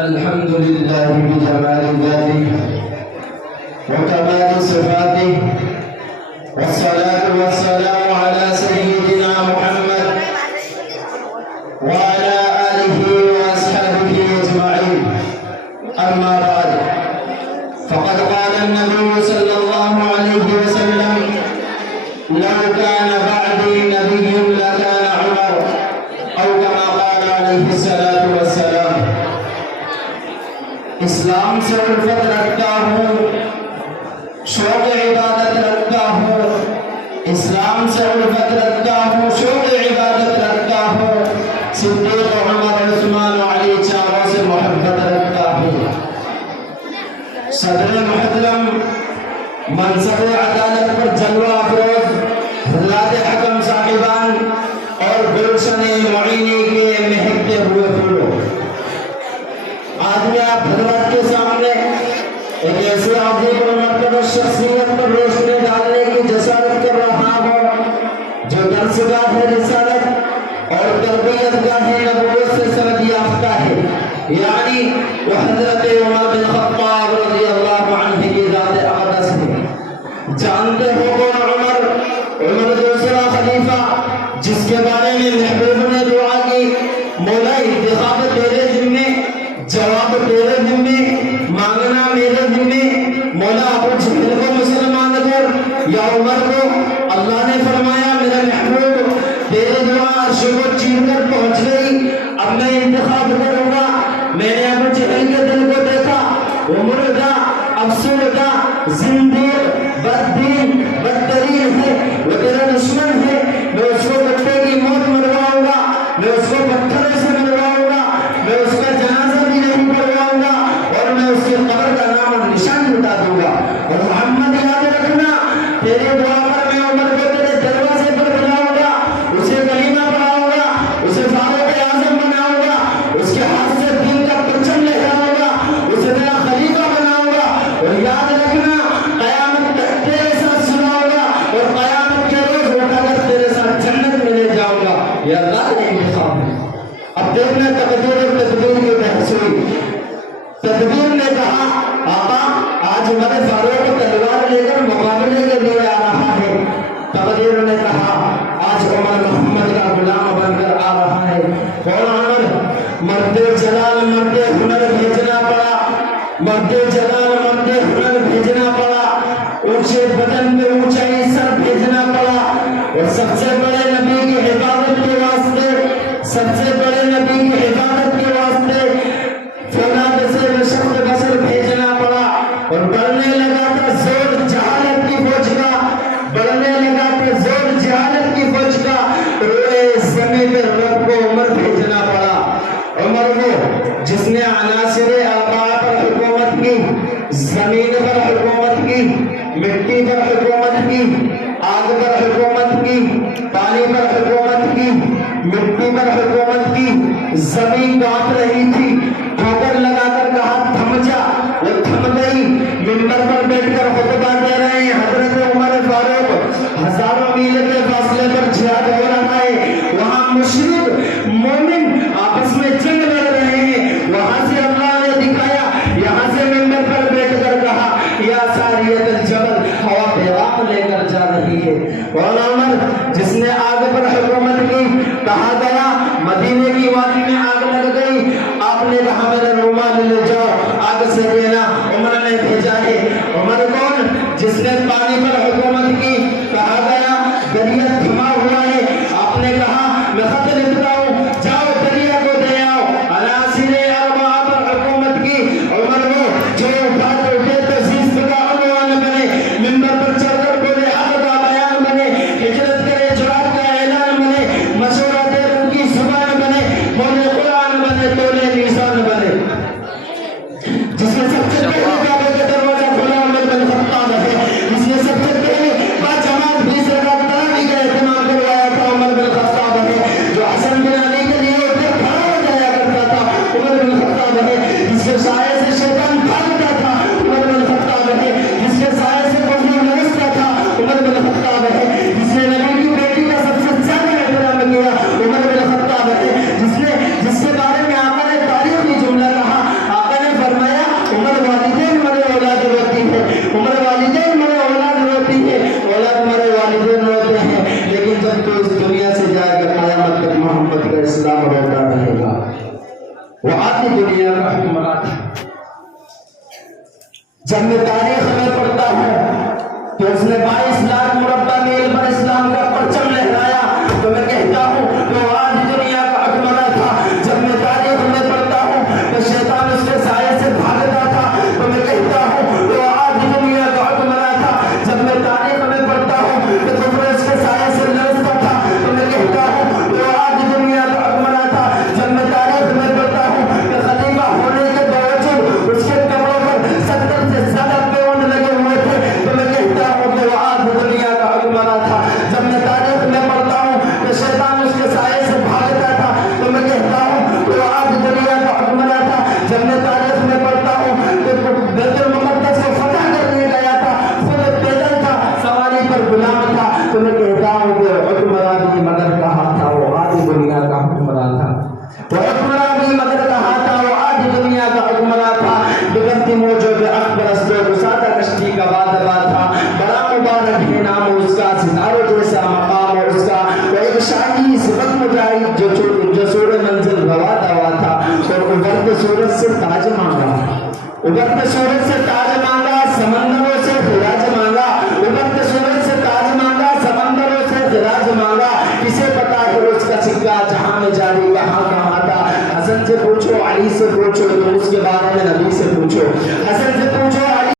الحمد لله بجمال ذاته وكمال صفاته، والصلاة والسلام على سيدنا محمد وعلى آله وأصحابه أجمعين. أما بعد، فقد قال النبي صلى الله عليه وسلم: لو كان بعدي نبي لكان عمر، أو كما قال عليه الصلاة والسلام. اسلام سے الفت رکھتا ہوں، شوق عبادت رکھتا ہوں، اسلام سے الفت رکھتا ہوں، شوق عبادت رکھتا ہوں، صدیق عمر عثمان و علی چاروں سے محبت رکھتا ہوں. صدر محترم منصب عدالت پر جلوہ افروز حضرات حکم صاحبان اور گلشن معینی کے مہکتے ہوئے پھولوں، آج میں آپ حضرات کے سامنے ایک ایسے عظیم المرتبہ شخصیت پر روشنی ڈالنے کی جسارت کر رہا ہوں جو درسگاہ رسالت اور تربیت گاہ نبوت سے سند یافتہ ہے، یعنی وہ حضرت عمر بن خطاب رضی اللہ عنہ کی ذات اقدس ہے. جانتے ہو کون عمر؟ عمر دوسرا خلیفہ جس کے بارے میں محبوب نے دعا کی: مولا انتخاب تیرے ذمے، جواب تیرے ذمے، مانگنا میرے ذمے. مولا ابو جہل کو مسلمان کر یا عمر کو. اللہ نے فرمایا: میرا محبوب تیرے دعا عرش کو چیر کر پہنچ گئی، اب میں انتخاب کروں گا. میں نے ابو جہل کے دل کو دیکھا، وہ مردہ، افسردہ، زندیق، بددین، بدترین ہے، وہ تیرا دشمن ہے. میں اس کو کٹے کی موت مرواؤں گا، میں اس کو پتھروں سے مرواؤں گا، میں اس کا جنازہ بھی نہیں پڑھواؤں گا، اور میں اس کے قبر کا نام اور نشان مٹا دوں گا. اور محمد یاد رکھنا، تیرے دعا پر میں عمر کو تیرے دروازے پر بلاؤں گا، اسے کلمہ پڑھاؤں گا، اسے فاروق اعظم بناؤں گا، اس کے ہاتھ سے دین کا پرچم لہراؤں گا، اسے میرا خلیفہ بناؤں گا. اور یاد رکھنا، قیامت تک تیرے ساتھ سناؤں گا، اور قیامت کے روز اٹھا کر تیرے ساتھ جنت میں لے جاؤں گا. یہ اللہ کا انتخاب ہے. اب دیکھنا تقدیر اور تدبیر کی بحث ہوئی. تدبیر نے کہا: آقا آج عمر فاروق تلوار لے کر مقابلے کے لیے آ رہا ہے. تقدیر نے کہا: آج عمر محمد کا غلام بن کر آ رہا ہے. کون عمر؟ مرد جلال، مرد ہنر بھیجنا پڑا، مرد جلال، مرد ہنر بھیجنا پڑا، اونچے بدن پہ اونچائی سر بھیجنا پڑا، اور سب سے بڑے نبی کی حفاظت کے واسطے، سب سے بڑے نبی کی حفاظت کے واسطے فولاد سے رشک بسر بھیجنا پڑا. اور بڑھنے لگا تھا زور جہالت کی فوج کا، بڑھنے لگا تھا زور جہالت کی فوج کا. روئے زمین پر رب کو عمر بھیجنا پڑا. عمر وہ جس نے عناصر اربعہ پر حکومت کی، زمین پر حکومت کی، مٹی پر حکومت کی، آگ پر حکومت کی، پانی پر حکومت کی، مٹی پر حکومت کی. زمین کانپ رہی تھی، ٹھوکر لگا کر کہا: تھم جا. وہ تھم گئی. منبر پر بیٹھ کر خطبہ دے رہے ہیں حضرت عمر فاروق. ہزاروں میل کے فاصلے پر جہاد ہو رہا ہے، وہاں مشرک مومن آپس میں جنگ لڑ رہے ہیں. وہاں سے اللہ نے دکھایا، یہاں سے منبر پر بیٹھ کر کہا: یا ساریت الجبل، ہوا پیغام لے کر جا رہی ہے. کون عمر؟ جس نے آگ پر حکومت کی. کہا گیا مدینے کی وادی میں آگ لگ گئی، آپ نے کہا میرا رومال لے جاؤ آگ سے دینا. عمر نے بھیجا ہے. عمر کون؟ جس نے پانی پر حکومت کی. کہا گیا دریا تھما ہوا ہے، آپ نے کہا میں خط لکھتا ہوں، جاؤ دریا کو دے آؤ. عناصر اربعہ پر حکومت کی. عمر وہ جو اٹھا کر اٹھے تزیز کا عنوان بنے، منبر پر چڑھ کر بولے حق کا بیان بنے، ہجرت کرے جواب کا اعلان بنے، مشورہ دے ان کی زبان بنے. اسلام روتا رہے گا. وہ آدھی دنیا کا حکمراں تھا. جب میں تاریخ میں پڑھتا ہوں تو اس نے 22 لاکھ مربع میل پر اسلام کا